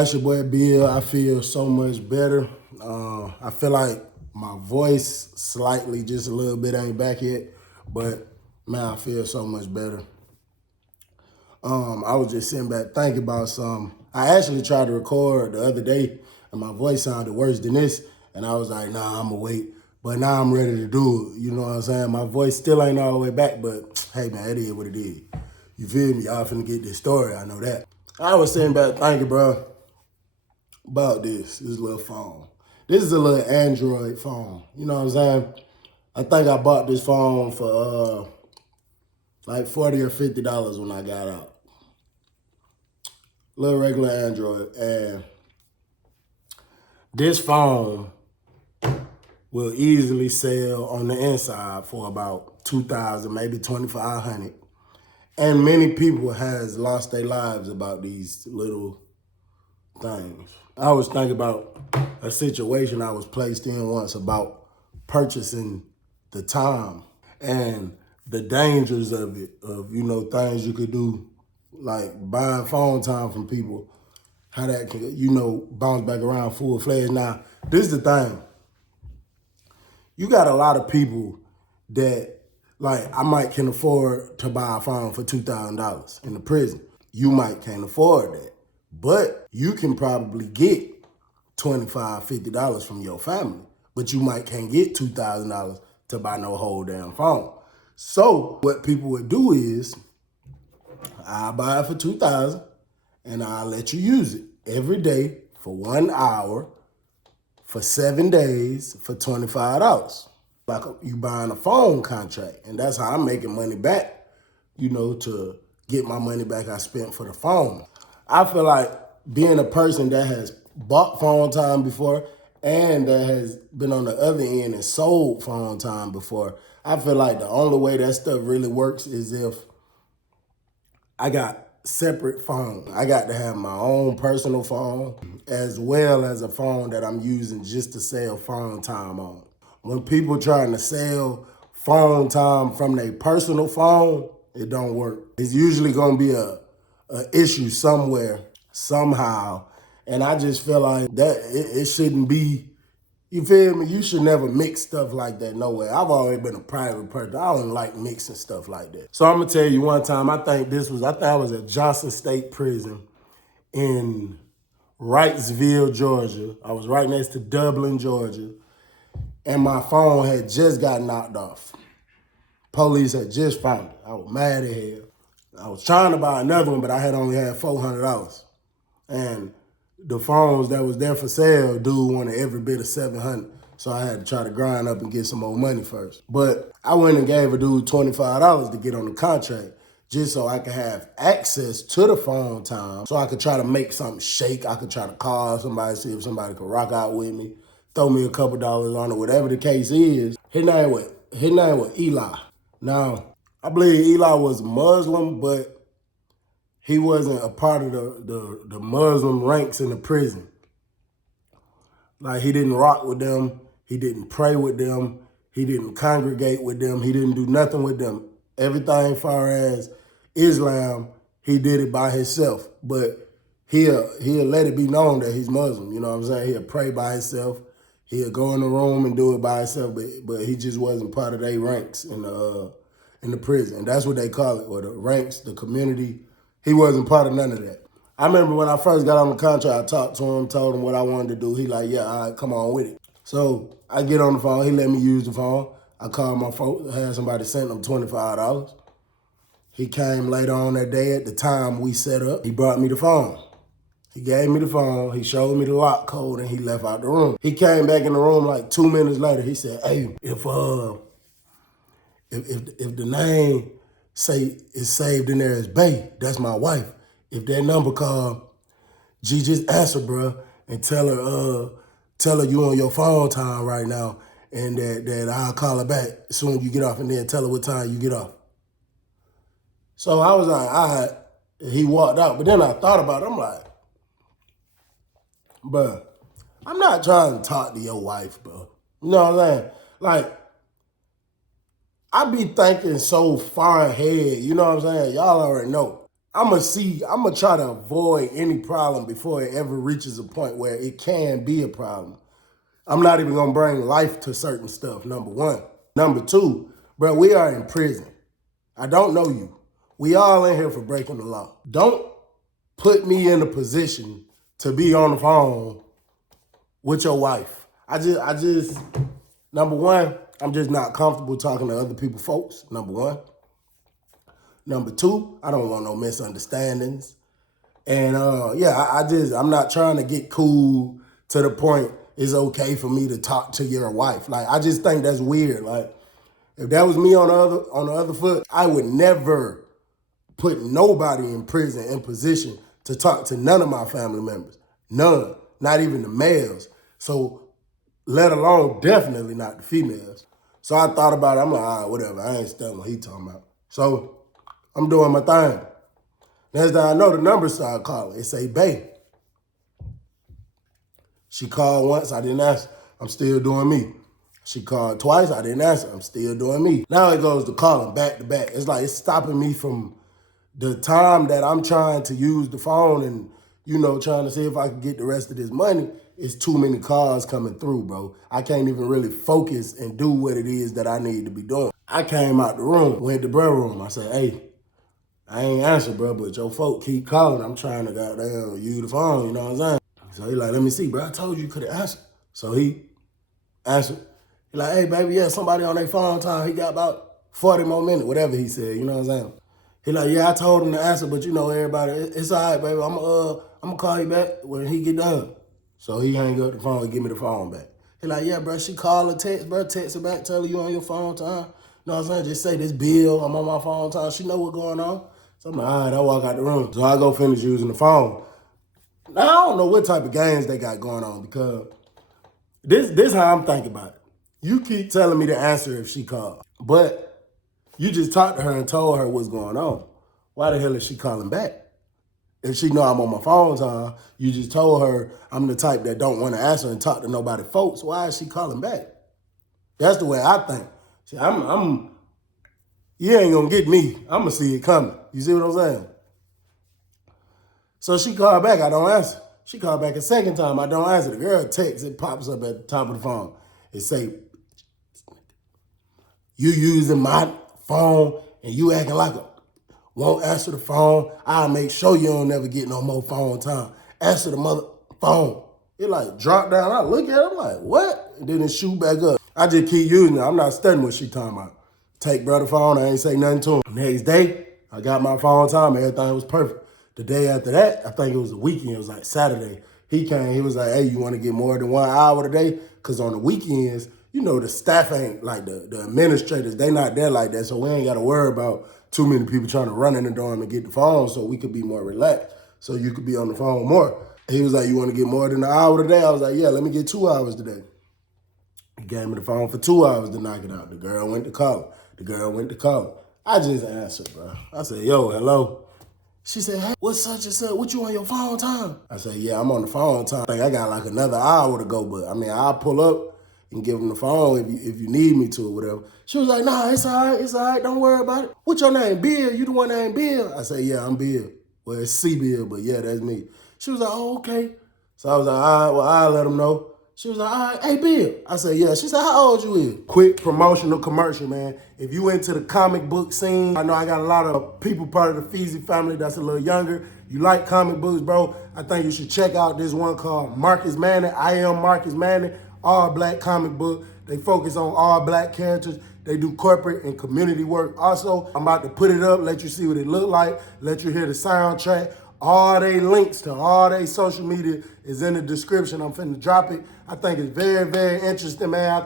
it's your boy Bill. I feel so much better. I feel like my voice slightly, just a little bit ain't back yet, but man, I feel so much better. I was just sitting back thinking about something. I actually tried to record the other day and my voice sounded worse than this. And I was like, nah, I'm gonna wait. But now I'm ready to do it. You know what I'm saying? My voice still ain't all the way back, but hey man, it is what it is. You feel me? Y'all finna get this story, I know that. I was sitting back thinking, bro, about this little phone. This is a little Android phone. You know what I'm saying? I think I bought this phone for like $40 or $50 when I got out. Little regular Android. And this phone will easily sell on the inside for about $2,000, maybe $2,500. And many people has lost their lives about these little things. I was thinking about a situation I was placed in once about purchasing the time and the dangers of it, of, you know, things you could do, like buying phone time from people, how that can, you know, bounce back around full-fledged. Now, this is the thing. You got a lot of people that, like, I might can afford to buy a phone for $2,000 in the prison. You might can't afford that. But you can probably get $25, $50 from your family. But you might can't get $2,000 to buy no whole damn phone. So what people would do is, I'll buy it for $2,000 and I'll let you use it every day for 1 hour for 7 days for $25. Like you buying a phone contract, and that's how I'm making money back, you know, to get my money back I spent for the phone. I feel like being a person that has bought phone time before and that has been on the other end and sold phone time before, I feel like the only way that stuff really works is if I got separate phone. I got to have my own personal phone as well as a phone that I'm using just to sell phone time on. When people trying to sell phone time from their personal phone, it don't work. It's usually gonna be a issue somewhere, somehow. And I just feel like that it shouldn't be, you feel me? You should never mix stuff like that, no way. I've always been a private person. I don't like mixing stuff like that. So I'm gonna tell you one time, I think I was at Johnson State Prison in Wrightsville, Georgia. I was right next to Dublin, Georgia. And my phone had just got knocked off. Police had just found it. I was mad as hell. I was trying to buy another one, but I had only had $400. And the phones that was there for sale, dude wanted every bit of $700. So I had to try to grind up and get some more money first. But I went and gave a dude $25 to get on the contract just so I could have access to the phone time, so I could try to make something shake. I could try to call somebody, see if somebody could rock out with me, throw me a couple dollars on it, whatever the case is. His name was Eli. Now, I believe Eli was Muslim, but he wasn't a part of the Muslim ranks in the prison. Like, he didn't rock with them. He didn't pray with them. He didn't congregate with them. He didn't do nothing with them. Everything far as Islam, he did it by himself. But he'll let it be known that he's Muslim. You know what I'm saying? He'll pray by himself. He'll go in the room and do it by himself. But he just wasn't part of their ranks in the prison. And that's what they call it, or the ranks, the community. He wasn't part of none of that. I remember when I first got on the contract, I talked to him, told him what I wanted to do. He like, yeah, all right, come on with it. So I get on the phone. He let me use the phone. I called my phone, had somebody send him $25. He came later on that day at the time we set up. He brought me the phone. He gave me the phone. He showed me the lock code and he left out the room. He came back in the room like 2 minutes later. He said, hey, if the name say is saved in there as Bay, that's my wife. If that number call, G, just answer, bro, and tell her you on your phone time right now, and that I'll call her back as soon as you get off, and then tell her what time you get off. So I was like, all right. He walked out, but then I thought about it. I'm like, bro, I'm not trying to talk to your wife, bro. You know what I'm saying? Like, I be thinking so far ahead, you know what I'm saying? Y'all already know. I'm gonna try to avoid any problem before it ever reaches a point where it can be a problem. I'm not even gonna bring life to certain stuff, number one. Number two, bro, we are in prison. I don't know you. We all in here for breaking the law. Don't put me in a position to be on the phone with your wife. Number one, I'm just not comfortable talking to other people folks, number one. Number two, I don't want no misunderstandings. And I'm not trying to get cool to the point it's okay for me to talk to your wife. Like, I just think that's weird. Like, if that was me on the other foot, I would never put nobody in prison in position to talk to none of my family members. None. Not even the males. So, let alone definitely not the females. So I thought about it. I'm like, all right, whatever. I ain't studying what he talking about. So I'm doing my thing. Next thing I know, the number started calling. It say, bae. She called once, I didn't answer. I'm still doing me. She called twice, I didn't answer. I'm still doing me. Now it goes to calling back to back. It's like it's stopping me from the time that I'm trying to use the phone and, trying to see if I can get the rest of this money. It's too many calls coming through, bro. I can't even really focus and do what it is that I need to be doing. I came out the room, went to bro room. I said, hey, I ain't answer, bro, but your folk keep calling. I'm trying to goddamn use the phone, you know what I'm saying? So he like, let me see, bro. I told you couldn't answer. So he answered. He like, hey, baby, yeah, somebody on their phone time. He got about 40 more minutes, whatever he said, you know what I'm saying? He like, yeah, I told him to answer, but everybody, it's all right, baby. I'm gonna call you back when he get done. So he hang up the phone and give me the phone back. He like, yeah, bro, she call or text, bro, text her back, tell her you on your phone time. You know what I'm saying? Just say this bill, I'm on my phone time. She know what's going on. So I'm like, all right, I walk out the room. So I go finish using the phone. Now, I don't know what type of games they got going on because this how I'm thinking about it. You keep telling me to answer if she called, but you just talked to her and told her what's going on. Why the hell is she calling back? If she know I'm on my phone time, you just told her I'm the type that don't want to answer and talk to nobody folks. Why is she calling back? That's the way I think. See, you ain't gonna get me. I'm gonna see it coming. You see what I'm saying? So she called back, I don't answer. She called back a second time, I don't answer. The girl texts, it pops up at the top of the phone. It say, you using my phone and you acting like a won't answer the phone. I'll make sure you don't never get no more phone time. Answer the mother phone. It like drop down. I look at it, I'm like, what? And then it shoot back up. I just keep using it. I'm not studying what she talking about. Take brother phone, I ain't say nothing to him. Next day, I got my phone time, everything was perfect. The day after that, I think it was the weekend, it was like Saturday. He came, he was like, hey, you want to get more than 1 hour today? Because on the weekends, the staff ain't like the administrators, they not there like that. So we ain't got to worry about too many people trying to run in the dorm and get the phone so we could be more relaxed. So you could be on the phone more. He was like, you want to get more than 1 hour today? I was like, yeah, let me get 2 hours today. He gave me the phone for 2 hours to knock it out. The girl went to call. I just answered, bro. I said, yo, hello. She said, hey, what's such and such? What you on your phone time? I said, yeah, I'm on the phone time. I think I got like another hour to go, but I'll pull up and give him the phone if you need me to or whatever. She was like, nah, it's all right, don't worry about it. What's your name, Bill? You the one named Bill? I said, yeah, I'm Bill. Well, it's C Bill, but yeah, that's me. She was like, oh, okay. So I was like, all right, well, I'll let him know. She was like, all right, hey, Bill. I said, yeah. She said, how old you is? Quick promotional commercial, man. If you into the comic book scene, I know I got a lot of people part of the Feezy family that's a little younger. You like comic books, bro, I think you should check out this one called Marcus Manning. I Am Marcus Manning, all black comic book. They focus on all black characters. They do corporate and community work. Also, I'm about to put it up, let you see what it look like, let you hear the soundtrack. All they links to all they social media is in the description. I'm finna drop it. I think it's very, very interesting, man.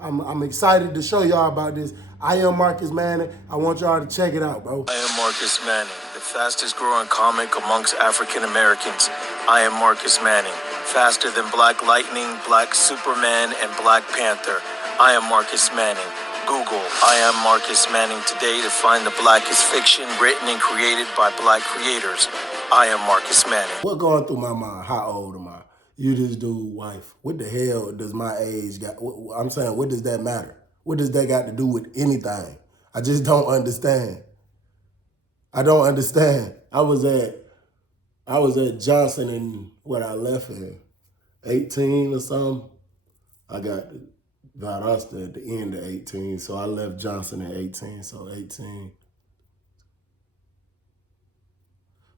I'm excited to show y'all about this. I Am Marcus Manning. I want y'all to check it out, bro. I am Marcus Manning, the fastest growing comic amongst African Americans. I am Marcus Manning, faster than Black Lightning, Black Superman, and Black Panther. I am Marcus Manning. Google I Am Marcus Manning today to find the blackest fiction written and created by black creators. I am Marcus Manning. What going through my mind? How old am I? You this dude, wife. What the hell does my age got? I'm saying, what does that matter? What does that got to do with anything? I just don't understand. I don't understand. I was at Johnson and what I left at 18 or something. I got Valdosta at the end of 18, so I left Johnson at 18, so 18.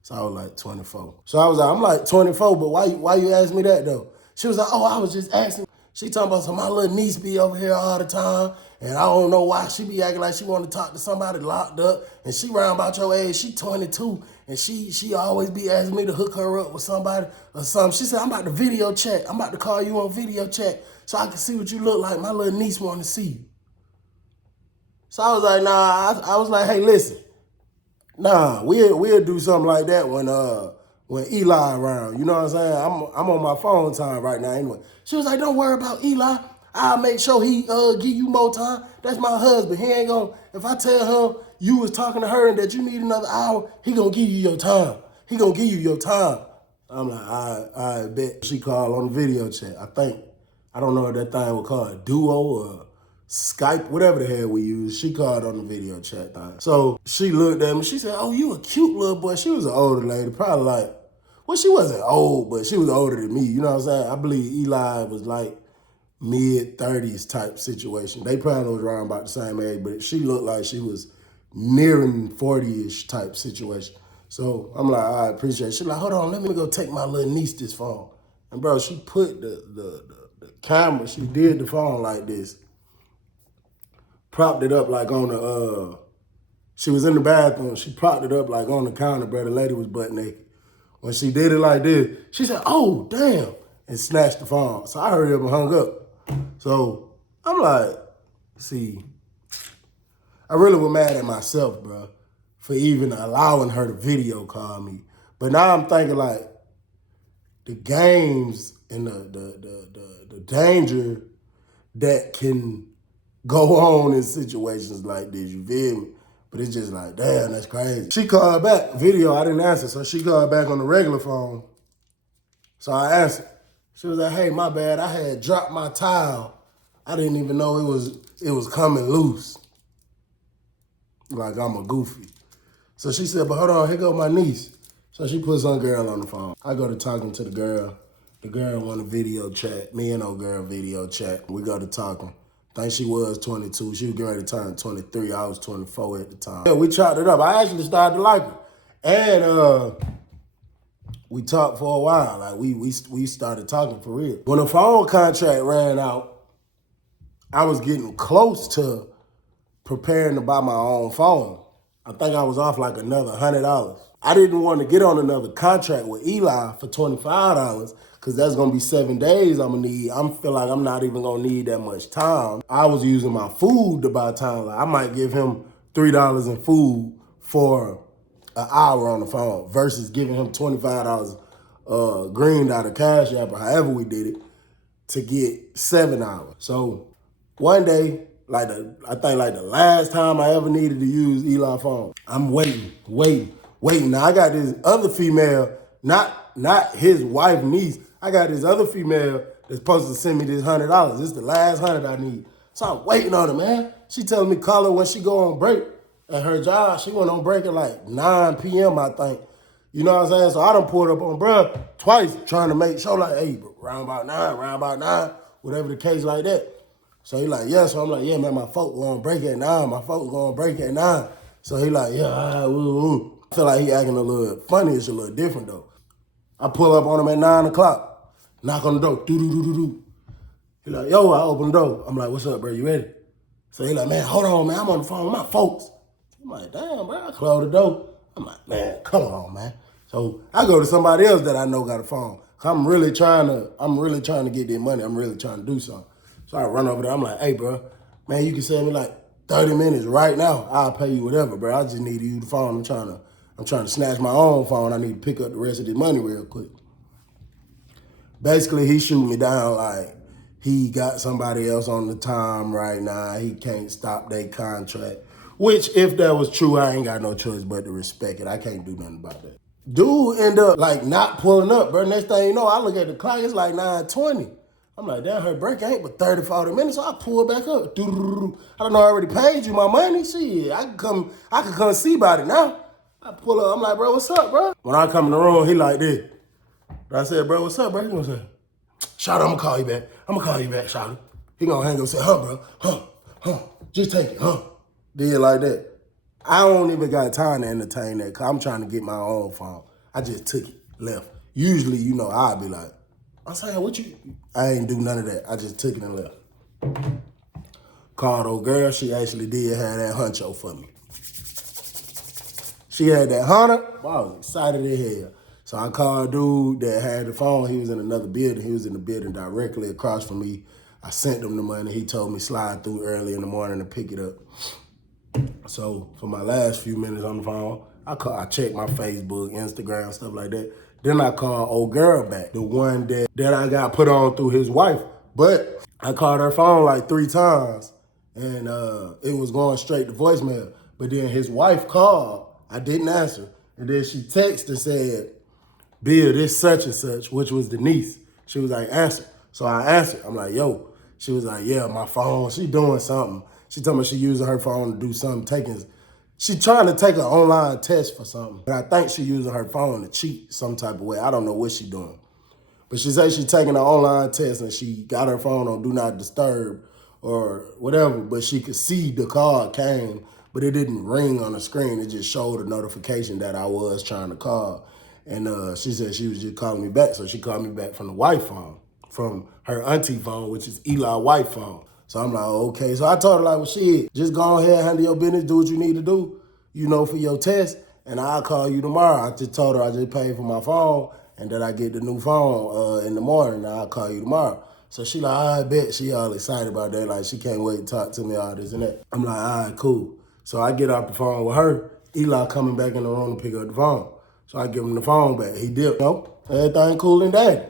So I was like 24. So I was like, I'm like 24, but why you ask me that though? She was like, oh, I was just asking. She talking about my little niece be over here all the time, and I don't know why she be acting like she want to talk to somebody locked up, and she round about your age, she 22, and she always be asking me to hook her up with somebody or something. She said, I'm about to video chat. I'm about to call you on video chat so I can see what you look like. My little niece want to see you. So I was like, nah, I was like, hey, listen. Nah, we'll do something like that when Eli around. You know what I'm saying? I'm on my phone time right now anyway. She was like, don't worry about Eli. I'll make sure he give you more time. That's my husband. He ain't gonna, if I tell him you was talking to her and that you need another hour, he gonna give you your time. He gonna give you your time. I'm like, I bet. She called on the video chat. I think. I don't know what that thing was called, Duo or Skype, whatever the hell we use. She called on the video chat thing. So she looked at me. She said, oh, you a cute little boy. She was an older lady, probably like, well, she wasn't old, but she was older than me. You know what I'm saying? I believe Eli was like mid-30s type situation. They probably was around about the same age, but she looked like she was nearing 40-ish type situation. So I'm like, I appreciate it. She's like, hold on, let me go take my little niece this phone. And bro, she put the camera, she did the phone like this, propped it up like on the, she was in the bathroom, she propped it up like on the counter, bro. The lady was butt naked. When she did it like this, she said, oh, damn, and snatched the phone. So I hurried up and hung up. So I'm like, see, I really was mad at myself, bro, for even allowing her to video call me. But now I'm thinking like the games and the danger that can go on in situations like this, you feel me? But it's just like, damn, that's crazy. She called back, video, I didn't answer, so she called back on the regular phone. So I answered. She was like, hey, my bad, I had dropped my towel. I didn't even know it was coming loose. Like I'm a goofy. So she said, but hold on, here go my niece. So she puts some girl on the phone. I go to talking to the girl. The girl want a video chat. Me and old girl video chat. We go to talking. I think she was 22. She was getting ready to turn 23. I was 24 at the time. Yeah, we chopped it up. I actually started to like her. And we talked for a while. Like we started talking for real. When the phone contract ran out, I was getting close to preparing to buy my own phone. I think I was off like another $100. I didn't want to get on another contract with Eli for $25 because that's going to be 7 days I'm going to need. I feel like I'm not even going to need that much time. I was using my food to buy time. Like I might give him $3 in food for an hour on the phone versus giving him $25 green out of Cash App or however we did it to get 7 hours. So one day, I think the last time I ever needed to use Eli's phone, I'm waiting. Now I got this other female, not his wife, niece. I got this other female that's supposed to send me this $100. This is the last 100 I need. So I'm waiting on her, man. She telling me call her when she go on break at her job. She went on break at like 9 p.m. I think. You know what I'm saying? So I done pulled up on bruh twice trying to make sure like, hey, round about nine, whatever the case like that. So he like, yeah. So I'm like, yeah, man, my folks going to break at 9. So he like, yeah, all right, woo. I feel like he acting a little funny. It's a little different, though. I pull up on him at 9 o'clock, knock on the door, do. He like, yo, I open the door. I'm like, what's up, bro? You ready? So he like, man, hold on, man. I'm on the phone with my folks. I'm like, damn, bro. I close the door. I'm like, man, come on, man. So I go to somebody else that I know got a phone. I'm really trying to get their money. I'm really trying to do something. So I run over there. I'm like, hey, bro, man, you can send me like 30 minutes right now. I'll pay you whatever, bro. I just need to use the phone. I'm trying to snatch my own phone. I need to pick up the rest of this money real quick. Basically, he shoot me down like he got somebody else on the time right now. He can't stop their contract. Which, if that was true, I ain't got no choice but to respect it. I can't do nothing about that. Dude end up like not pulling up, bro. Next thing you know, I look at the clock, it's like 9:20. I'm like, damn, her break ain't but 30, 40 minutes, so I pull back up. I don't know, I already paid you my money. Shit, I can come see about it now. I pull up, I'm like, bro, what's up, bro? When I come in the room, he like this. I said, bro, what's up, bro? He gonna say, Shawty, I'm gonna call you back. I'm gonna call you back, Shawty. He gonna hang up and say, bro, just take it, Did it like that. I don't even got time to entertain that, cause I'm trying to get my own phone. I just took it, left. Usually, I'll be like, I'm saying, what you? I ain't do none of that. I just took it and left. Called old girl, she actually did have that huncho for me. She had that hunter, I was excited as hell. So I called a dude that had the phone. He was in another building. He was in the building directly across from me. I sent him the money. He told me slide through early in the morning to pick it up. So for my last few minutes on the phone, I checked my Facebook, Instagram, stuff like that. Then I called old girl back, the one that I got put on through his wife. But I called her phone like 3 times, and it was going straight to voicemail. But then his wife called. I didn't answer. And then she texted and said, Bill, this such and such, which was the niece. She was like, answer. So I answered. I'm like, yo. She was like, yeah, my phone. She doing something. She told me she using her phone to do something. She trying to take an online test for something. But I think she using her phone to cheat some type of way. I don't know what she doing. But she said she taking an online test and she got her phone on Do Not Disturb or whatever, but she could see the call came, but it didn't ring on the screen. It just showed a notification that I was trying to call. And she said she was just calling me back. So she called me back from the wife phone, from her auntie phone, which is Eli's wife phone. So I'm like, okay. So I told her, like, well, shit, just go ahead, handle your business, do what you need to do, for your test, and I'll call you tomorrow. I just told her I just paid for my phone and that I get the new phone in the morning, and I'll call you tomorrow. So she like, I bet. She all excited about that. Like, she can't wait to talk to me, all this and that. I'm like, all right, cool. So I get off the phone with her. Eli coming back in the room to pick up the phone. So I give him the phone back. He dipped. Everything cool and dandy.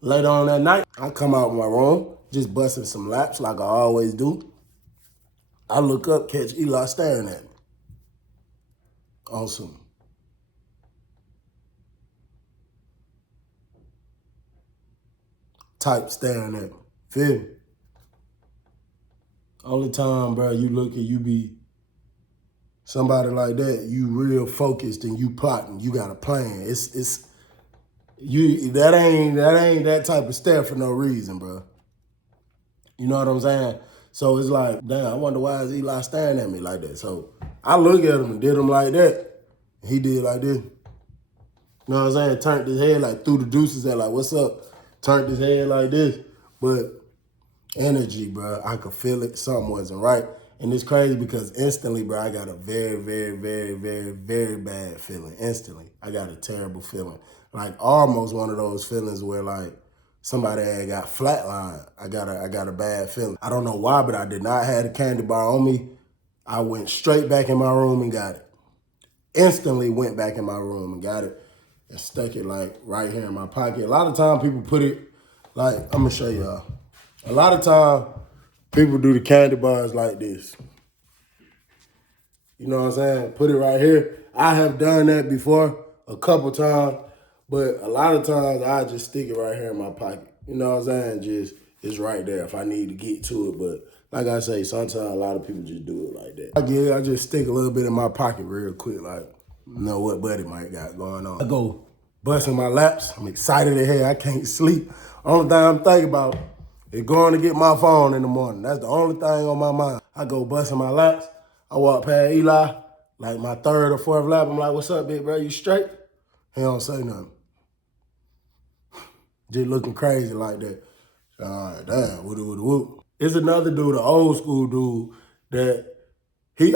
Later on that night, I come out of my room, just busting some laps like I always do. I look up, catch Eli staring at me. Awesome. Type staring at me. Feel me? Only time, bro, you look and you be somebody like that, you real focused and you plotting, you got a plan. That ain't that type of stare for no reason, bro. You know what I'm saying? So it's like, damn, I wonder why is Eli staring at me like that? So I look at him and did him like that. He did like this. You know what I'm saying? Turned his head like through the deuces and like, what's up? Turned his head like this. But energy, bro, I could feel it. Something wasn't right. And it's crazy because instantly, bro, I got a very, very, very, very, very bad feeling. Instantly, I got a terrible feeling. Like almost one of those feelings where like somebody had got flatlined. I got a bad feeling. I don't know why, but I did not have the candy bar on me. I went straight back in my room and got it. Instantly went back in my room and got it and stuck it like right here in my pocket. A lot of time people put it like, I'm gonna show y'all. A lot of time people do the candy bars like this. You know what I'm saying? Put it right here. I have done that before a couple times, but a lot of times I just stick it right here in my pocket. You know what I'm saying? Just, it's right there if I need to get to it. But like I say, sometimes a lot of people just do it like that. I just stick a little bit in my pocket real quick, like, you know what buddy might got going on. I go busting my laps. I'm excited as hell. I can't sleep. Only thing I'm thinking about is going to get my phone in the morning. That's the only thing on my mind. I go busting my laps. I walk past Eli, like my third or fourth lap. I'm like, what's up, big bro? You straight? He don't say nothing. Just looking crazy like that. All right, damn, whoop. It's another dude, an old school dude, that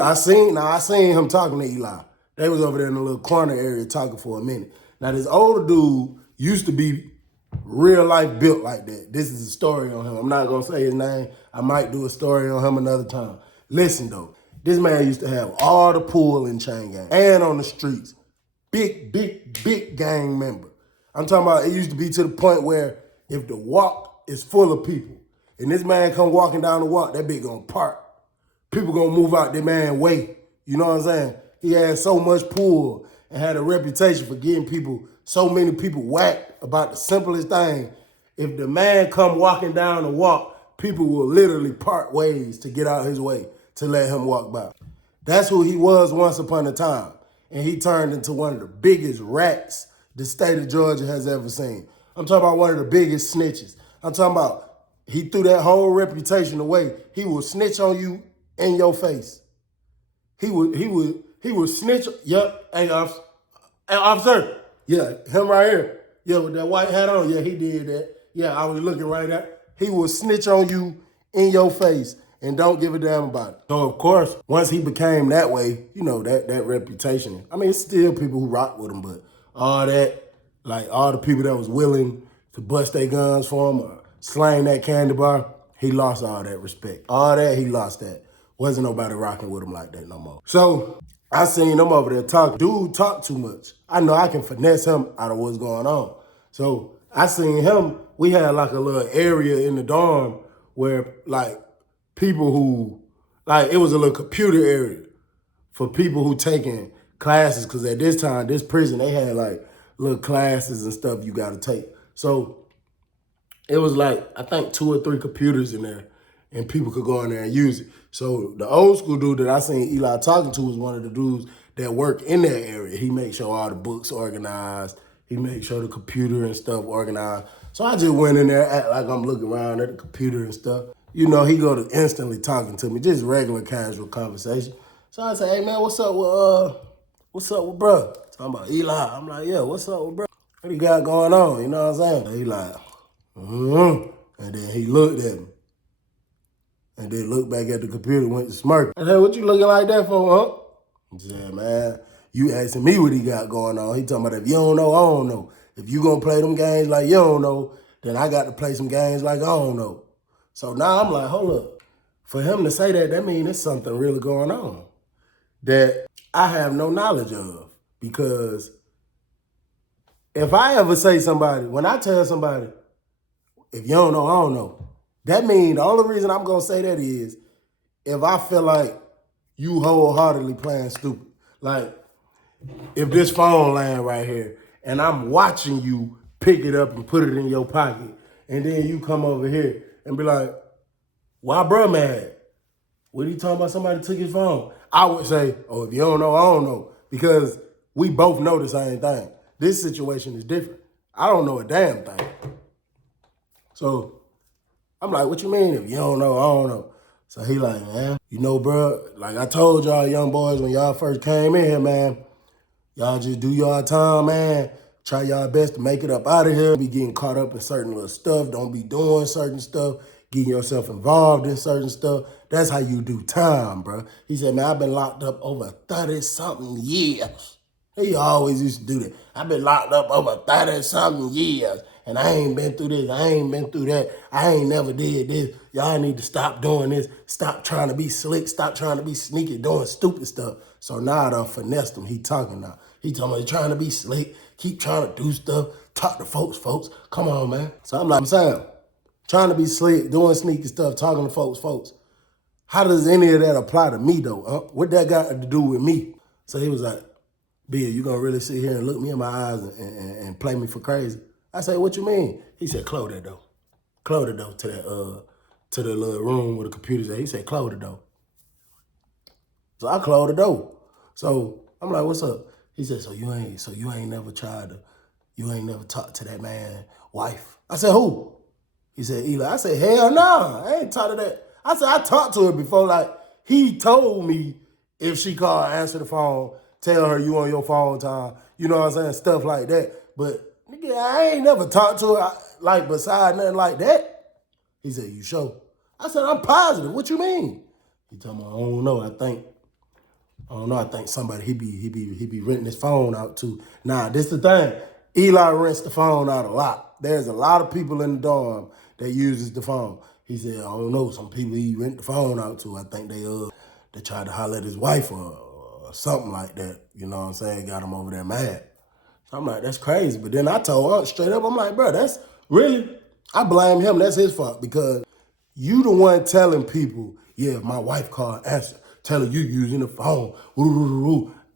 I seen him talking to Eli. They was over there in the little corner area talking for a minute. Now this older dude used to be real life built like that. This is a story on him. I'm not gonna say his name. I might do a story on him another time. Listen though, this man used to have all the pool and chain gang and on the streets. Big gang member. I'm talking about it used to be to the point where if the walk is full of people and this man come walking down the walk, that bitch gonna park. People gonna move out their man way. You know what I'm saying? He had so much pull and had a reputation for getting so many people whacked about the simplest thing. If the man come walking down the walk, people will literally part ways to get out his way to let him walk by. That's who he was once upon a time. and he turned into one of the biggest rats the state of Georgia has ever seen. I'm talking about one of the biggest snitches. I'm talking about he threw that whole reputation away. He will snitch on you in your face. He would snitch. Yep. Hey, officer. Yeah, him right here. Yeah, with that white hat on. Yeah, he did that. Yeah, I was looking right at. He will snitch on you in your face and don't give a damn about it. So of course, once he became that way, you know, that reputation. I mean, it's still people who rock with him, but all that, like all the people that was willing to bust their guns for him or slang that candy bar, he lost all that respect. All that, he lost that. Wasn't nobody rocking with him like that no more. So I seen them over there talk. Dude talk too much. I know I can finesse him out of what's going on. So I seen him, we had like a little area in the dorm where like people who, like it was a little computer area for people who taking classes, because at this time, this prison, they had like little classes and stuff you gotta take. So it was like, I think 2 or 3 computers in there and people could go in there and use it. So the old school dude that I seen Eli talking to was one of the dudes that work in that area. He made sure all the books organized. He made sure the computer and stuff organized. So I just went in there, act like I'm looking around at the computer and stuff. You know, he go to instantly talking to me, just regular casual conversation. So I say, hey man, what's up with bro? Talking about Eli. I'm like, yeah, what's up with bro? What he got going on? You know what I'm saying? He like, and then he looked at me. And then looked back at the computer, went to smirk. I said, what you looking like that for, huh? He said, man, you asking me what he got going on. He talking about if you don't know, I don't know. If you gonna play them games like you don't know, then I got to play some games like I don't know. So now I'm like, hold up. For him to say that, that means there's something really going on that I have no knowledge of. Because if I ever say somebody, when I tell somebody, if you don't know, I don't know, that means the only reason I'm going to say that is if I feel like you wholeheartedly playing stupid. Like, if this phone laying right here and I'm watching you pick it up and put it in your pocket, and then you come over here and be like, why bruh mad? What are you talking about? Somebody took his phone. I would say, oh, if you don't know, I don't know. Because we both know the same thing. This situation is different. I don't know a damn thing. So I'm like, what you mean if you don't know, I don't know? So he like, man, you know, bro, like I told y'all young boys when y'all first came in here, man, y'all just do y'all time, man. Try y'all best to make it up out of here. Be getting caught up in certain little stuff. Don't be doing certain stuff. Getting yourself involved in certain stuff. That's how you do time, bro. He said, man, I've been locked up over 30-something years. He always used to do that. I've been locked up over 30-something years. And I ain't been through this. I ain't been through that. I ain't never did this. Y'all need to stop doing this. Stop trying to be slick. Stop trying to be sneaky, doing stupid stuff. So now I done finessed him. He talking now. He talking about trying to be slick. Keep trying to do stuff. Talk to folks. Come on, man. So I'm like, I'm saying, trying to be slick, doing sneaky stuff, talking to folks. How does any of that apply to me, though? What that got to do with me? So he was like, Bill, you gonna really sit here and look me in my eyes and play me for crazy? I said, what you mean? He said, close that door. Close the door to the little room where the computer's at. He said, close the door. So I closed the door. So I'm like, what's up? He said, so you ain't never talked to that man's wife. I said, who? He said, Eli. I said, hell no, I ain't talked to that. I said, I talked to her before. Like, he told me if she called, answer the phone, tell her you on your phone time, you know what I'm saying, stuff like that. But nigga, I ain't never talked to her, like, beside nothing like that. He said, you sure? I said, I'm positive. What you mean? He told me, I don't know. I think somebody, he be renting his phone out too. Nah, this the thing. Eli rents the phone out a lot. There's a lot of people in the dorm that uses the phone. He said, I don't know, some people he rent the phone out to. I think they tried to holler at his wife or something like that. You know what I'm saying? Got him over there mad. So I'm like, that's crazy. But then I told her straight up, I'm like, bro, that's really, I blame him. That's his fault because you the one telling people, yeah, if my wife called, answer, tell her you using the phone.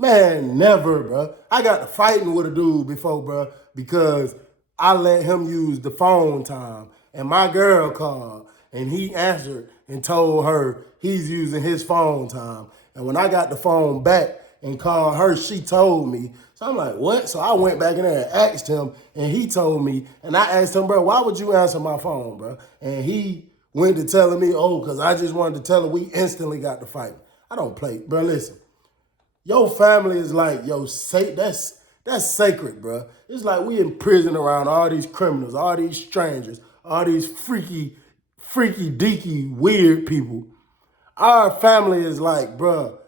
Man, never, bro. I got to fighting with a dude before, bro, because I let him use the phone time and my girl called and he answered and told her he's using his phone time. And when I got the phone back, and called her. She told me. So I'm like, what? So I went back in there and asked him, and he told me. And I asked him, bro, why would you answer my phone, bro? And he went to telling me, oh, because I just wanted to tell her we instantly got to fight. I don't play. Bro, listen. Your family is like, that's sacred, bro. It's like we in prison around all these criminals, all these strangers, all these freaky, deaky, weird people. Our family is like, bro,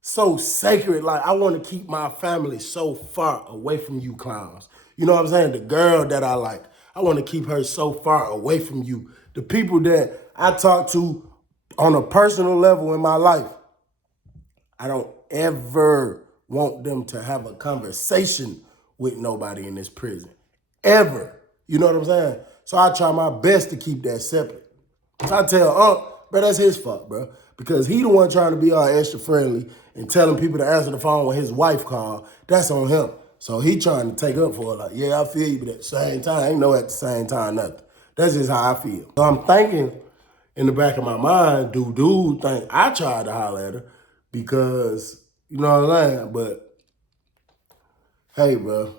so sacred. Like, I want to keep my family so far away from you clowns. You know what I'm saying? The girl that I like, I want to keep her so far away from you. The people that I talk to on a personal level in my life, I don't ever want them to have a conversation with nobody in this prison. Ever. You know what I'm saying? So I try my best to keep that separate. So I tell bro, that's his fault, bro. Because he the one trying to be all extra friendly and telling people to answer the phone when his wife called. That's on him. So he trying to take up for it. Like, yeah, I feel you, but at the same time, ain't no at the same time nothing. That's just how I feel. So I'm thinking in the back of my mind, dude think I tried to holler at her because, you know what I'm saying? But, hey, bro,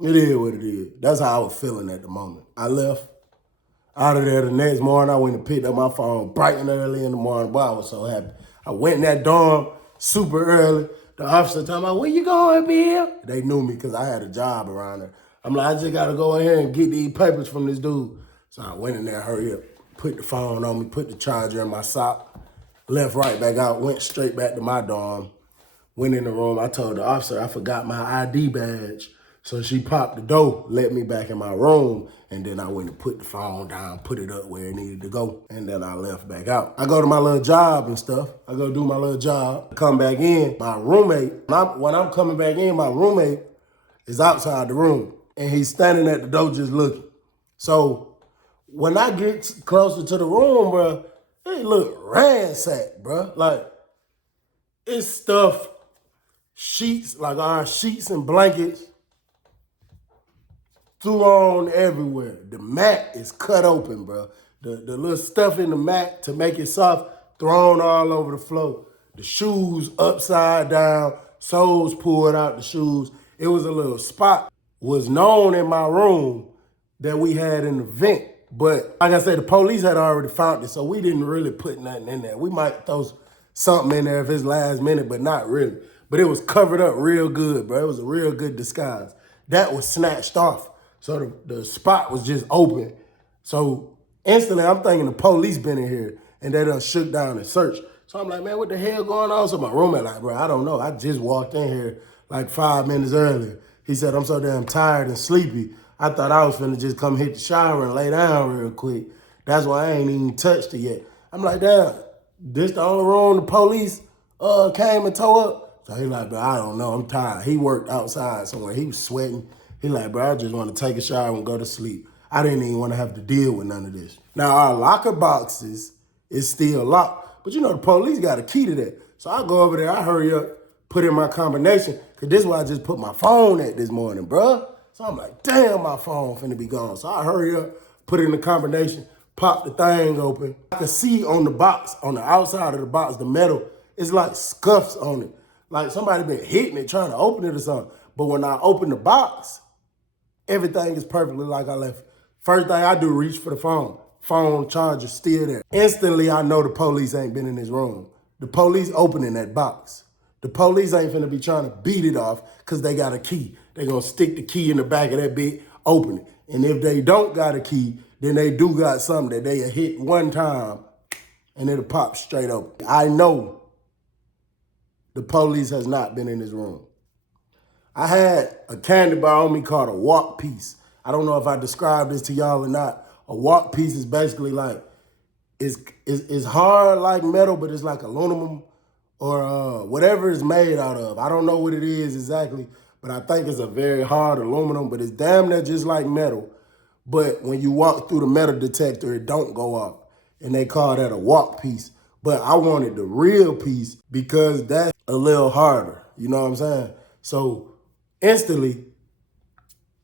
it is what it is. That's how I was feeling at the moment. I left out of there the next morning. I went and picked up my phone bright and early in the morning. Boy, I was so happy. I went in that dorm super early. The officer told me, where you going, Bill? They knew me because I had a job around there. I'm like, I just got to go in here and get these papers from this dude. So I went in there, hurry up, put the phone on me, put the charger in my sock, left right back out, went straight back to my dorm, went in the room. I told the officer I forgot my ID badge. So she popped the door, let me back in my room, and then I went and put the phone down, put it up where it needed to go, and then I left back out. I go to my little job and stuff. I go do my little job, come back in. My roommate, when I'm coming back in, my roommate is outside the room, and he's standing at the door just looking. So when I get closer to the room, bro, it look ransacked, bro. Like, it's stuff, sheets, like our sheets and blankets, thrown everywhere. The mat is cut open, bro. The little stuff in the mat to make it soft, thrown all over the floor. The shoes upside down, soles pulled out the shoes. It was a little spot. Was known in my room that we had an event. But like I said, the police had already found it, so we didn't really put nothing in there. We might throw something in there if it's last minute, but not really. But it was covered up real good, bro. It was a real good disguise. That was snatched off. So the spot was just open. So instantly I'm thinking the police been in here and they done shook down and searched. So I'm like, man, what the hell going on? So my roommate like, bro, I don't know. I just walked in here like 5 minutes earlier. He said, I'm so damn tired and sleepy. I thought I was finna just come hit the shower and lay down real quick. That's why I ain't even touched it yet. I'm like, damn, this the only room the police came and tore up? So he like, bro, I don't know. I'm tired. He worked outside somewhere. He was sweating. He like, bro, I just want to take a shower and go to sleep. I didn't even want to have to deal with none of this. Now, our locker boxes is still locked. But you know, the police got a key to that. So I go over there, I hurry up, put in my combination, because this is where I just put my phone at this morning, bruh. So I'm like, damn, my phone finna be gone. So I hurry up, put in the combination, pop the thing open. I can see on the box, on the outside of the box, the metal, it's like scuffs on it. Like somebody been hitting it, trying to open it or something. But when I open the box, everything is perfectly like I left it. First thing I do, reach for the phone. Phone charger still there. Instantly, I know the police ain't been in this room. The police opening that box. The police ain't finna be trying to beat it off because they got a key. They gonna stick the key in the back of that bit, open it. And if they don't got a key, then they do got something that they hit one time and it'll pop straight open. I know the police has not been in this room. I had a candy bar on me called a walk piece. I don't know if I described this to y'all or not. A walk piece is basically like, it's hard like metal, but it's like aluminum or whatever it's made out of. I don't know what it is exactly, but I think it's a very hard aluminum, but it's damn near just like metal. But when you walk through the metal detector, it don't go off. And they call that a walk piece. But I wanted the real piece because that's a little harder. You know what I'm saying? So instantly,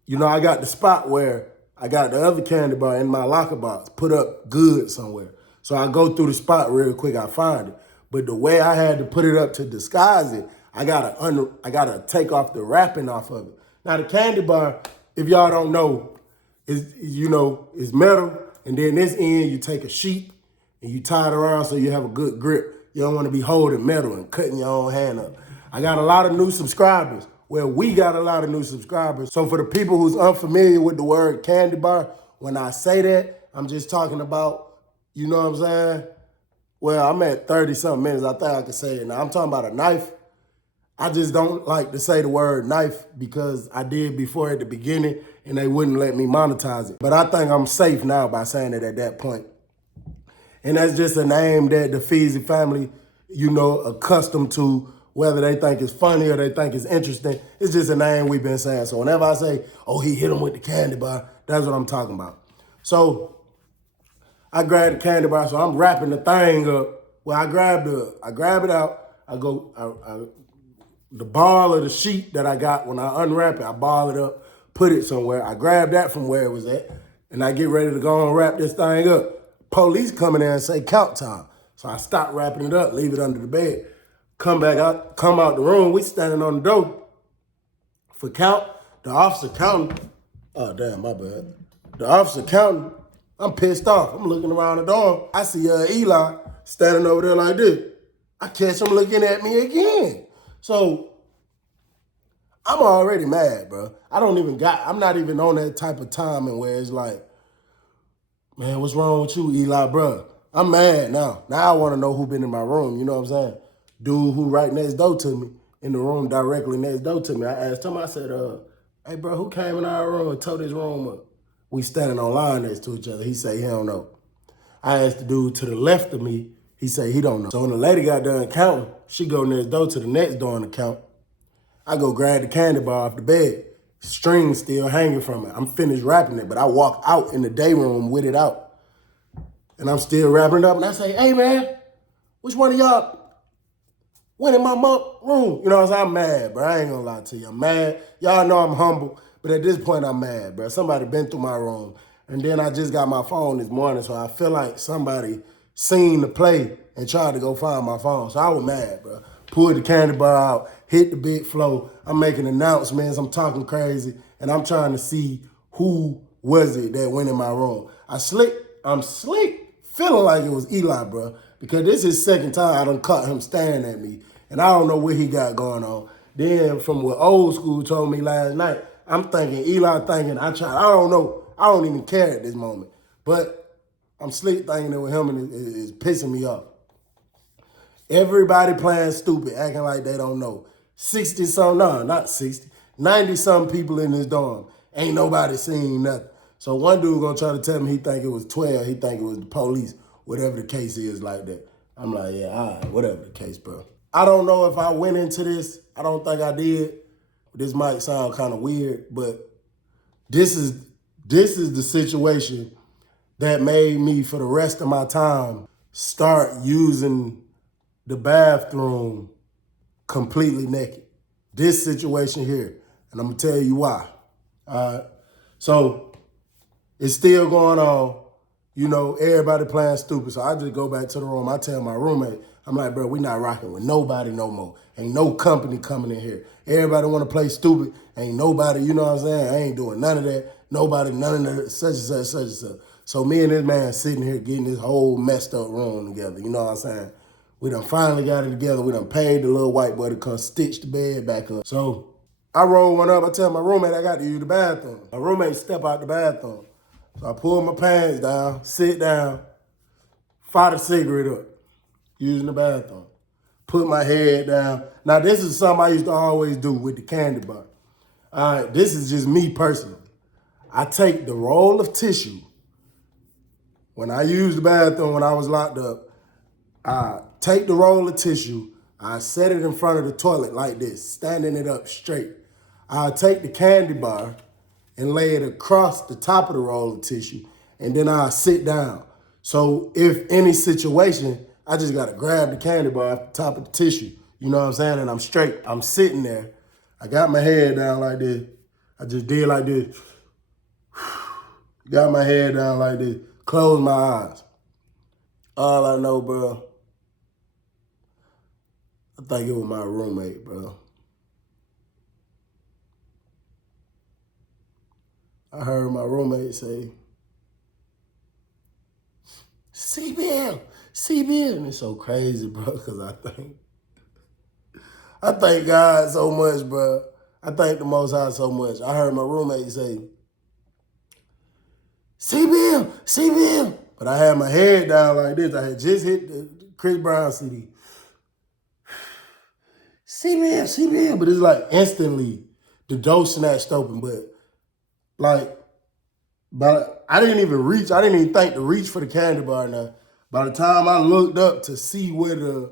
you know, I got the spot where I got the other candy bar in my locker box, put up good somewhere. So I go through the spot real quick, I find it. But the way I had to put it up to disguise it, I gotta take off the wrapping off of it. Now the candy bar, if y'all don't know, is metal, and then this end you take a sheet and you tie it around so you have a good grip. You don't want to be holding metal and cutting your own hand up. I got a lot of new subscribers. Well, we got a lot of new subscribers. So for the people who's unfamiliar with the word candy bar, when I say that, I'm just talking about, you know what I'm saying? Well, I'm at 30-something minutes. I think I can say it now. I'm talking about a knife. I just don't like to say the word knife because I did before at the beginning and they wouldn't let me monetize it. But I think I'm safe now by saying it at that point. And that's just a name that the Feezy family, accustomed to, whether they think it's funny or they think it's interesting. It's just a name we've been saying. So whenever I say, oh, he hit him with the candy bar, that's what I'm talking about. So I grabbed the candy bar, so I'm wrapping the thing up. Well, I grab it out. The ball of the sheet that I got, when I unwrap it, I ball it up, put it somewhere. I grab that from where it was at, and I get ready to go and wrap this thing up. Police come in there and say count time. So I stop wrapping it up, leave it under the bed. Come out the room. We standing on the door for count. The officer counting. Oh, damn, my bad. The officer counting. I'm pissed off. I'm looking around the door. I see Eli standing over there like this. I catch him looking at me again. So I'm already mad, bro. I'm not even on that type of timing where it's like, man, what's wrong with you, Eli, bro? I'm mad now. Now I want to know who been in my room, you know what I'm saying? Dude who right next door to me, in the room directly next door to me. I asked him, I said, hey, bro, who came in our room and tore this room up? We standing on line next to each other. He say he don't know. I asked the dude to the left of me. He say he don't know. So when the lady got done counting, she go next door to the next door and count. I go grab the candy bar off the bed. String still hanging from it. I'm finished wrapping it, but I walk out in the day room with it out. And I'm still wrapping it up, and I say, hey, man, which one of y'all went in my room? You know what I'm saying? I'm mad, bro. I ain't gonna lie to you. I'm mad. Y'all know I'm humble, but at this point, I'm mad, bro. Somebody been through my room. And then I just got my phone this morning, so I feel like somebody seen the play and tried to go find my phone. So I was mad, bro. Pulled the candy bar out, hit the big flow. I'm making announcements. I'm talking crazy, and I'm trying to see who was it that went in my room. I'm slick, feeling like it was Eli, bro, because this is his second time I done caught him staring at me, and I don't know what he got going on. Then from what old school told me last night, I'm thinking Eli thinking I don't know. I don't even care at this moment. But I'm slick thinking that with him and it's pissing me off. Everybody playing stupid, acting like they don't know. 60-some, no, not 60, 90-some people in this dorm. Ain't nobody seen nothing. So one dude gonna try to tell me he think it was 12, he think it was the police, whatever the case is like that. I'm like, yeah, all right, whatever the case, bro. I don't know if I went into this. I don't think I did. This might sound kind of weird, but this is the situation that made me, for the rest of my time, start using the bathroom completely naked. This situation here, and I'm gonna tell you why. All right, so it's still going on. Everybody playing stupid. So I just go back to the room. I tell my roommate, I'm like, bro, we not rocking with nobody no more. Ain't no company coming in here. Everybody want to play stupid. Ain't nobody, you know what I'm saying? I ain't doing none of that. Nobody, none of that, such and such, such and such. So me and this man sitting here getting this whole messed up room together. You know what I'm saying? We done finally got it together. We done paid the little white boy to come stitch the bed back up. So I roll one up. I tell my roommate I got to use the bathroom. My roommate step out the bathroom. So I pull my pants down, sit down, fire the cigarette up, using the bathroom. Put my head down. Now, this is something I used to always do with the candy bar. All right, this is just me personally. I take the roll of tissue. When I used the bathroom when I was locked up, I take the roll of tissue, I set it in front of the toilet like this, standing it up straight. I take the candy bar and lay it across the top of the roll of tissue, and then I sit down. So if any situation, I just gotta grab the candy bar off the top of the tissue, you know what I'm saying? And I'm straight, I'm sitting there. I got my head down like this. I just did like this. Got my head down like this. Closed my eyes. All I know, bro, I think it was my roommate, bro. I heard my roommate say, CBL, CBL. And it's so crazy, bro, because I thank God so much, bro. I thank the Most High so much. I heard my roommate say, CBL, CBL. But I had my head down like this. I had just hit the Chris Brown CD. CBL, CBL. But it's like instantly the door snatched open. But I didn't even reach. I didn't even think to reach for the candy bar now. By the time I looked up to see where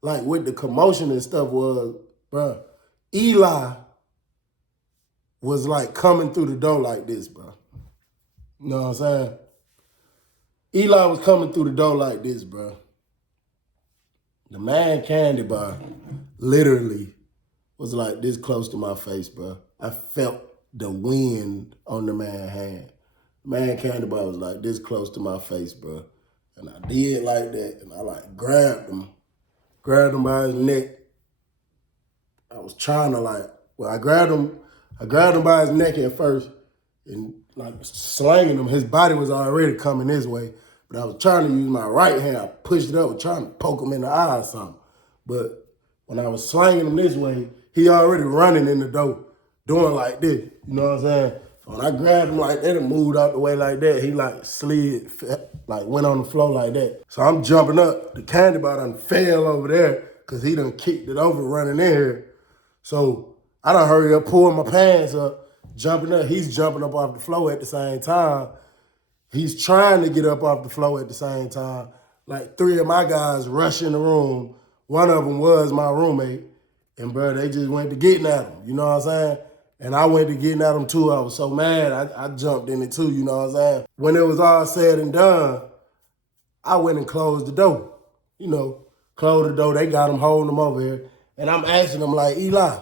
what the commotion and stuff was, bro, Eli was like coming through the door like this, bro. You know what I'm saying? Eli was coming through the door like this, bro. The man candy bar literally was like this close to my face, bro. I felt the wind on the man's hand. The man candy bar was like this close to my face, bro. And I did like that, and I like grabbed him by his neck. I was trying to I grabbed him by his neck at first, and like slanging him. His body was already coming this way, but I was trying to use my right hand. I pushed it up, trying to poke him in the eye or something. But when I was slanging him this way, he already running in the door, doing like this. You know what I'm saying? So when I grabbed him like that and moved out the way like that, he like slid, like went on the floor like that. So I'm jumping up. The candy bar done fell over there because he done kicked it over running in here. So I done hurry up, pulling my pants up, jumping up. He's jumping up off the floor at the same time. He's trying to get up off the floor at the same time. Like 3 of my guys rush in the room. One of them was my roommate. And bro, they just went to getting at him. You know what I'm saying? And I went to getting at him too. I was so mad. I jumped in it too, you know what I'm saying? When it was all said and done, I went and closed the door. You know, closed the door. They got him holding him over here. And I'm asking them like, Eli,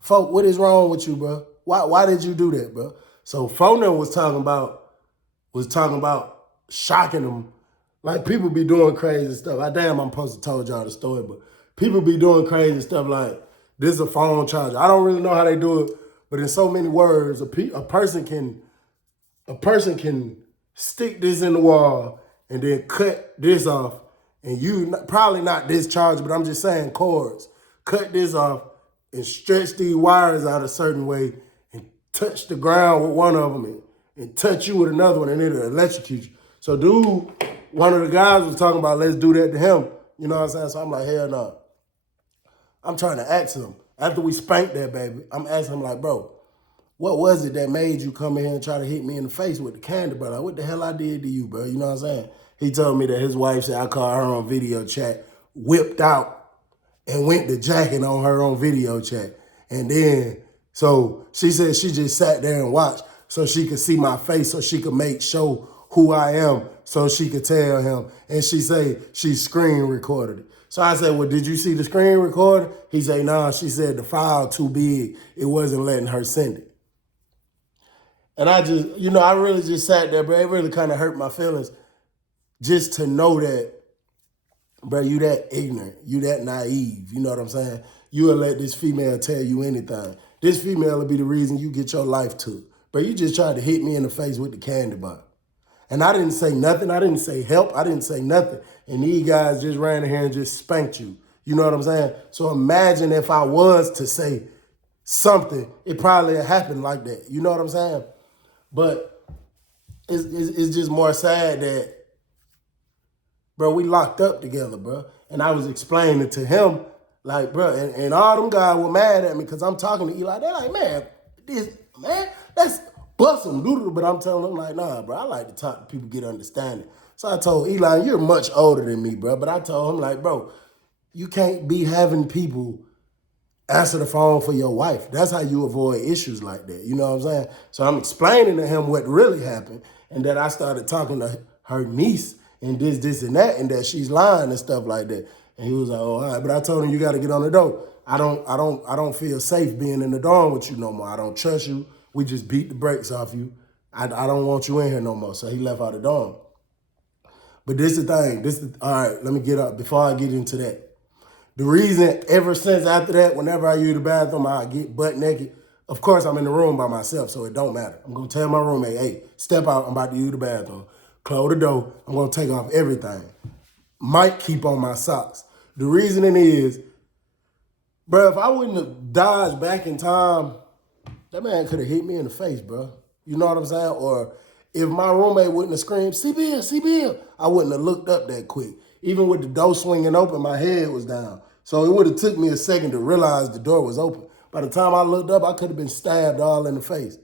folk, what is wrong with you, bro? Why did you do that, bro? So Foner was talking about shocking them. Like people be doing crazy stuff. I'm supposed to told y'all the story, but people be doing crazy stuff like this is a phone charger. I don't really know how they do it, but in so many words, a person can stick this in the wall and then cut this off, and probably not this charger, but I'm just saying cords. Cut this off and stretch these wires out a certain way and touch the ground with one of them and touch you with another one, and it'll electrocute you. So dude, one of the guys was talking about, let's do that to him. You know what I'm saying? So I'm like, hell no. I'm trying to ask him. After we spanked that baby, I'm asking him like, bro, what was it that made you come in here and try to hit me in the face with the candy, bro? Like, what the hell I did to you, bro? You know what I'm saying? He told me that his wife said I called her on video chat, whipped out, and went to jacking on her on video chat. And then, so she said she just sat there and watched so she could see my face, so she could make sure who I am, so she could tell him. And she say she screen recorded it. So I said, well, did you see the screen recorder? He said, nah. She said the file too big. It wasn't letting her send it. And I just, I really just sat there, bro. It really kind of hurt my feelings just to know that, bro, you that ignorant, you that naive, you know what I'm saying? You will let this female tell you anything. This female will be the reason you get your life took. Bro, you just tried to hit me in the face with the candy bar. And I didn't say nothing. I didn't say help. I didn't say nothing. And these guys just ran in here and just spanked you. You know what I'm saying? So imagine if I was to say something, it probably happened like that. You know what I'm saying? But it's just more sad that, bro, we locked up together, bro. And I was explaining to him, like, bro, and all them guys were mad at me because I'm talking to Eli. They're like, man, that's bust them, doodle. But I'm telling them, like, nah, bro, I like to talk to people, get understanding. So I told Eli, you're much older than me, bro. But I told him, like, bro, you can't be having people answer the phone for your wife. That's how you avoid issues like that. You know what I'm saying? So I'm explaining to him what really happened and that I started talking to her niece and this, and that she's lying and stuff like that. And he was like, oh, all right. But I told him, you got to get on the door. I don't feel safe being in the dorm with you no more. I don't trust you. We just beat the brakes off you. I don't want you in here no more. So he left out the dorm. But this is the thing. All right, let me get up before I get into that. The reason ever since after that, whenever I use the bathroom, I get butt naked. Of course, I'm in the room by myself, so it don't matter. I'm going to tell my roommate, hey, step out. I'm about to use the bathroom. Close the door. I'm going to take off everything. Might keep on my socks. The reasoning is, bro, if I wouldn't have dodged back in time, that man could have hit me in the face, bro. You know what I'm saying? Or if my roommate wouldn't have screamed, C-Bill, C-Bill, I wouldn't have looked up that quick. Even with the door swinging open, my head was down. So it would have took me a second to realize the door was open. By the time I looked up, I could have been stabbed all in the face.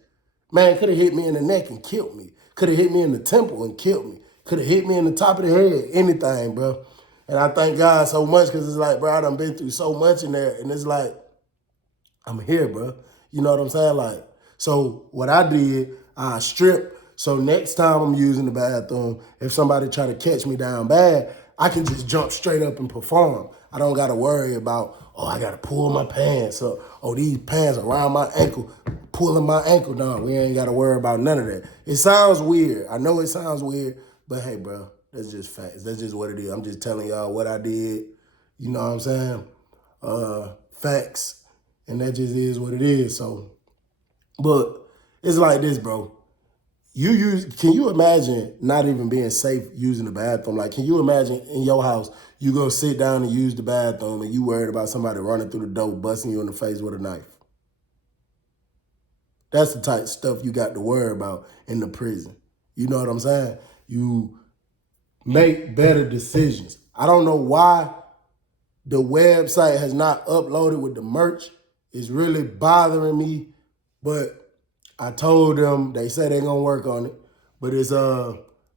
Man, could have hit me in the neck and killed me. Could have hit me in the temple and killed me. Could have hit me in the top of the head, anything, bro. And I thank God so much because it's like, bro, I done been through so much in there. And it's like, I'm here, bro. You know what I'm saying? Like, so what I did, I stripped. So next time I'm using the bathroom, if somebody try to catch me down bad, I can just jump straight up and perform. I don't got to worry about, oh, I got to pull my pants up. Oh, these pants around my ankle, pulling my ankle down. We ain't got to worry about none of that. It sounds weird. I know it sounds weird, but hey, bro, that's just facts. That's just what it is. I'm just telling y'all what I did. You know what I'm saying? Facts. And that just is what it is. So, but it's like this, bro. Can you imagine not even being safe using the bathroom? Like, can you imagine in your house, you go sit down and use the bathroom and you worried about somebody running through the door, busting you in the face with a knife? That's the type of stuff you got to worry about in the prison. You know what I'm saying? You make better decisions. I don't know why the website has not uploaded with the merch. It's really bothering me, but I told them, they say they're gonna work on it, but it's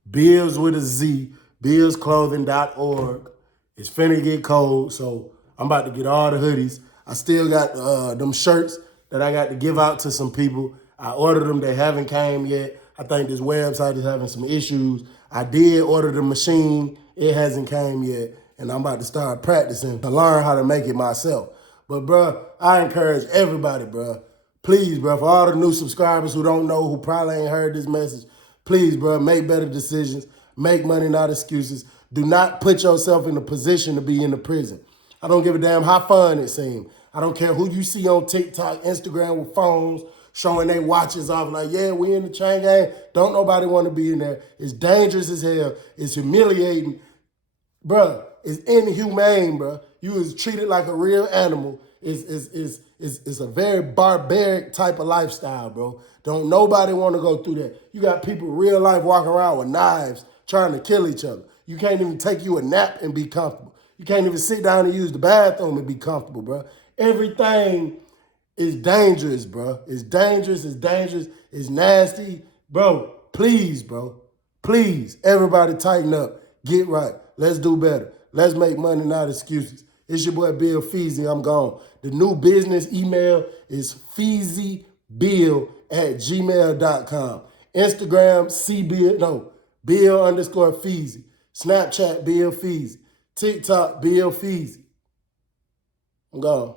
Bills with a Z, billsclothing.org. It's finna get cold, so I'm about to get all the hoodies. I still got them shirts that I got to give out to some people. I ordered them, they haven't came yet. I think this website is having some issues. I did order the machine, it hasn't came yet, and I'm about to start practicing to learn how to make it myself. But bro, I encourage everybody, bro. Please, bro, for all the new subscribers who don't know, who probably ain't heard this message, please, bro, make better decisions. Make money, not excuses. Do not put yourself in a position to be in the prison. I don't give a damn how fun it seems. I don't care who you see on TikTok, Instagram with phones, showing their watches off like, yeah, we in the chain gang. Don't nobody want to be in there. It's dangerous as hell. It's humiliating. Bruh, it's inhumane, bruh. You is treated like a real animal. It's a very barbaric type of lifestyle, bro. Don't nobody want to go through that. You got people real life walking around with knives trying to kill each other. You can't even take you a nap and be comfortable. You can't even sit down and use the bathroom and be comfortable, bro. Everything is dangerous, bro. It's dangerous, it's nasty. Bro, please, bro. Please, everybody tighten up. Get right. Let's do better. Let's make money, not excuses. It's your boy Bill Feezy. I'm gone. The new business email is feezybill@gmail.com. Instagram, Bill_Feezy. Snapchat, Bill Feezy. TikTok, Bill Feezy. I'm gone.